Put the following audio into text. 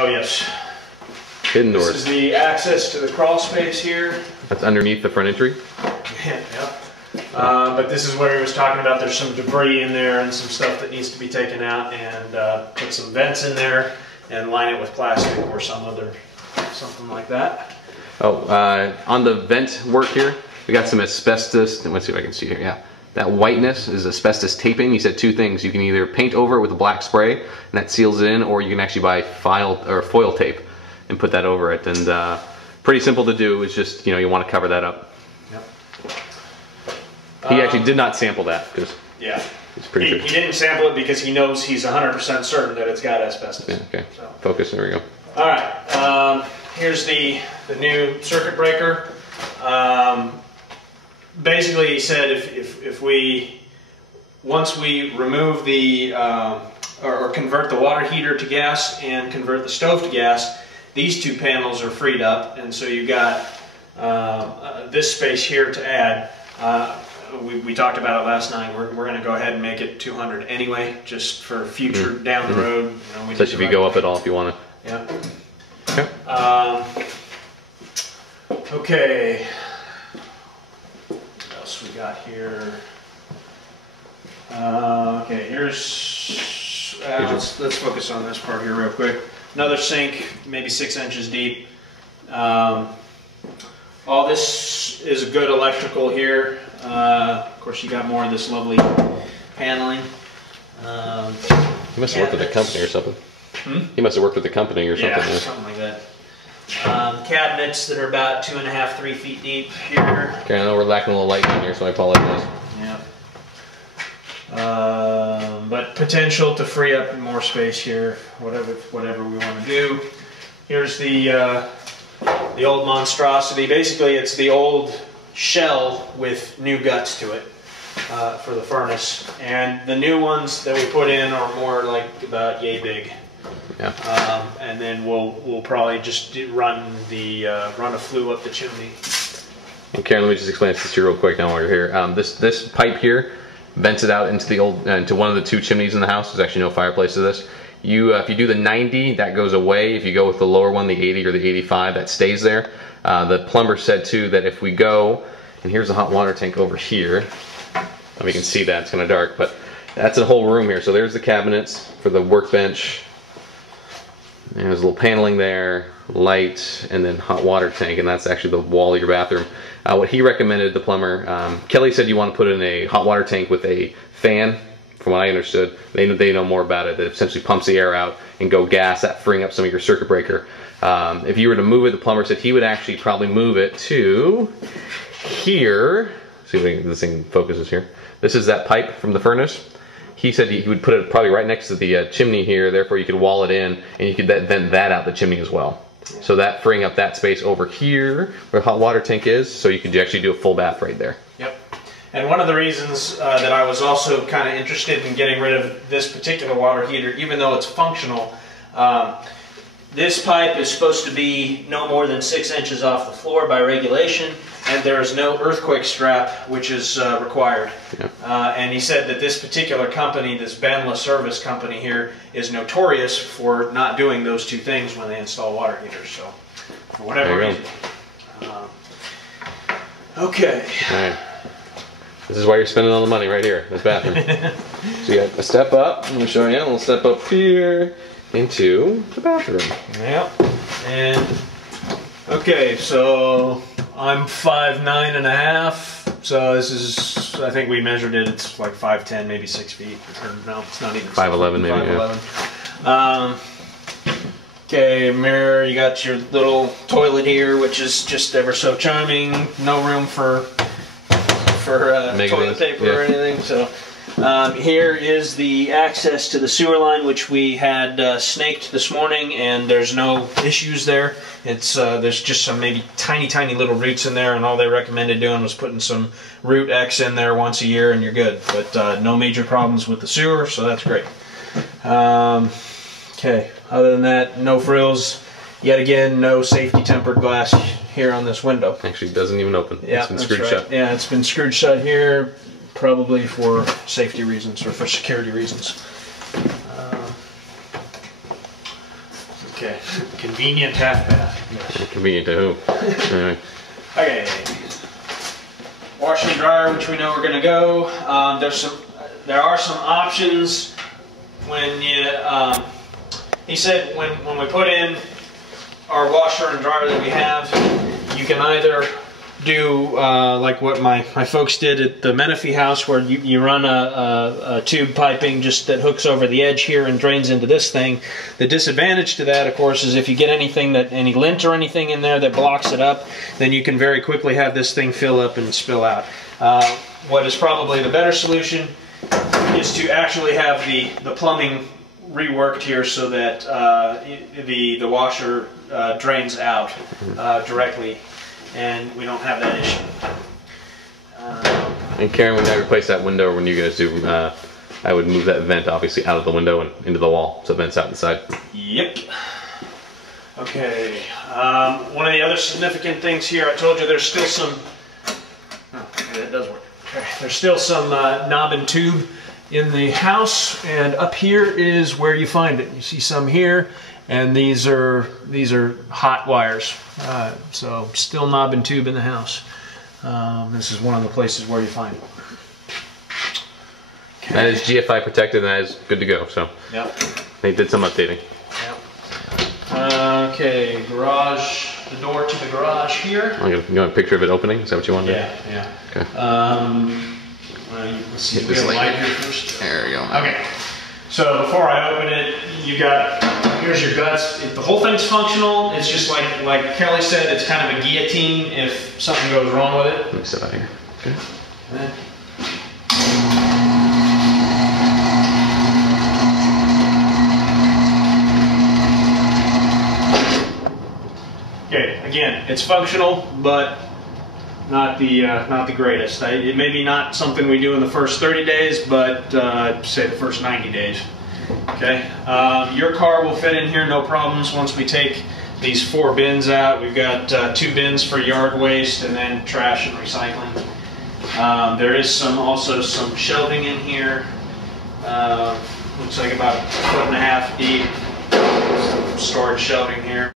Oh yes. Hidden doors. This is the access to the crawl space here. That's underneath the front entry. Yeah. But this is where he was talking about there's some debris in there and some stuff that needs to be taken out, and put some vents in there and line it with plastic or something like that. Oh, on the vent work here, we got some asbestos. Let's see if I can see here. Yeah, that whiteness is asbestos taping. He said two things: you can either paint over it with a black spray, and that seals it in, or you can actually buy foil tape and put that over it. And pretty simple to do. It's just, you want to cover that up. Yep. He actually did not sample that because it's pretty sure. He didn't sample it because he knows he's 100% certain that it's got asbestos. Yeah, okay. So. Focus. There we go. All right. Here's the new circuit breaker. Basically, he said once we remove the or convert the water heater to gas and convert the stove to gas, these two panels are freed up, and so you got this space here to add. We talked about it last night. We're going to go ahead and make it 200 anyway, just for future down the road. Especially if you go up at all, if you want to. Yeah. Okay. Okay. What else we got here? Okay, here's. Let's focus on this part here real quick. Another sink, maybe 6 inches deep. All this is a good electrical here. Of course, you got more of this lovely paneling. He must have worked with the company or something. He must have worked with the company or something. Yeah, something like that. Cabinets that are about 2.5, 3 feet deep here. Okay, I know we're lacking a little light in here, so I apologize. Yeah. But potential to free up more space here, whatever we want to do. Here's the old monstrosity. Basically, it's the old shell with new guts to it for the furnace, and the new ones that we put in are more like about yay big. Yeah. And then we'll probably just run a flue up the chimney. And Karen, let me just explain this to you real quick now while you're here. This pipe here vents it out into one of the two chimneys in the house. There's actually no fireplace to this. If you do the 90, that goes away. If you go with the lower one, the 80 or the 85, that stays there. The plumber said too that if we go, and here's a hot water tank over here. You can see that, it's kind of dark, but that's a whole room here. So there's the cabinets for the workbench. And there's a little paneling there, light, and then hot water tank, and that's actually the wall of your bathroom. What he recommended, the plumber, Kelly said you want to put in a hot water tank with a fan. From what I understood, they know more about it. That essentially pumps the air out and go gas, that freeing up some of your circuit breaker. If you were to move it, the plumber said he would actually probably move it to here. See if this thing focuses here. This is that pipe from the furnace. He said he would put it probably right next to the chimney here, therefore you could wall it in and you could vent that out the chimney as well. So that freeing up that space over here where the hot water tank is, so you could actually do a full bath right there. Yep. And one of the reasons that I was also kind of interested in getting rid of this particular water heater, even though it's functional, this pipe is supposed to be no more than 6 inches off the floor by regulation, and there is no earthquake strap which is required. Yep. And he said that this particular company, this Benla service company here, is notorious for not doing those two things when they install water heaters. So, for whatever reason. Okay. All right. This is why you're spending all the money right here, this bathroom. So you got a step up. I'm going to show you. We'll step up here into the bathroom. Yep. And okay, so I'm 5'9½". So this is, I think we measured it. It's like 5'10", maybe 6 feet. Or no, it's not even 5'11", maybe. 5'11". Okay, mirror. You got your little toilet here, which is just ever so charming. No room for toilet paper or anything. So here is the access to the sewer line, which we had snaked this morning, and there's no issues there. It's there's just some maybe tiny little roots in there, and all they recommended doing was putting some Root X in there once a year, and you're good. But no major problems with the sewer, so that's great. Okay, other than that, no frills. Yet again, no safety tempered glass here on this window. Actually, it doesn't even open. Yeah, it's been screwed shut. Yeah, it's been screwed shut here, probably for safety reasons or for security reasons. Okay, convenient half bath. Yes. Convenient to who? Anyway. Okay. Washer and dryer, which we know we're going to go. There are some options when you. He said when we put in our washer and dryer that we have, you can either do like what my folks did at the Menifee house, where you run a tube piping just that hooks over the edge here and drains into this thing. The disadvantage to that, of course, is if you get any lint or anything in there that blocks it up, then you can very quickly have this thing fill up and spill out. What is probably the better solution is to actually have the plumbing reworked here so that the washer drains out directly, and we don't have that issue. And Karen, when I replace that window, when you guys do, I would move that vent obviously out of the window and into the wall, so it vents out inside. Yep. Okay. One of the other significant things here, I told you there's still some. Oh, okay, that does work. Okay. There's still some knob and tube in the house, and up here is where you find it. You see some here, and these are hot wires. So still knob and tube in the house. This is one of the places where you find it. Okay. That is GFI protected, and that is good to go. So yep. They did some updating. Yep. Okay, garage. The door to the garage here. You want a picture of it opening? Is that what you wanted? Yeah. Yeah. Okay. Let's see. We have a light here first. There we go. Okay. So before I open it, here's your guts. The whole thing's functional. It's just like Kelly said, it's kind of a guillotine if something goes wrong with it. Let me step out here. Okay. Okay. Again, it's functional, but not the greatest. It may be not something we do in the first 30 days, but say the first 90 days. Okay, your car will fit in here no problems once we take these 4 bins out. We've got 2 bins for yard waste and then trash and recycling. There is also some shelving in here. Looks like about 1.5 feet deep. Some storage shelving here.